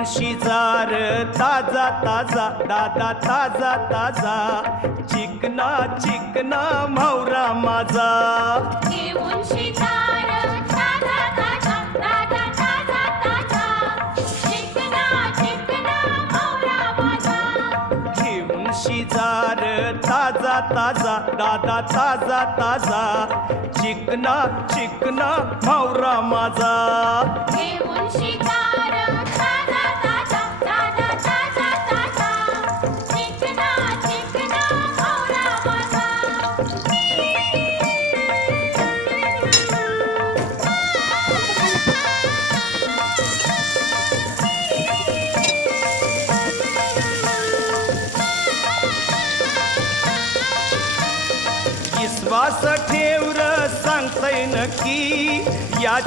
घेऊन शिजार ताजा ताजा दादा ताजा ताजा चिकना चिकना म्हावरा माझा घेऊन शिजार ताजा ताजा दादा ताजा ताजा चिकना चिकना म्हावरा माझा घेऊन शिजार ताजा ताजा दादा ताजा ताजा चिकना चिकना म्हावरा माझा घेऊन शिकार ताजा ताजा दादा ताजा ताजा चिकना चिकना म्हावरा माझा विश्वास ठेवर सांगतय नक्की या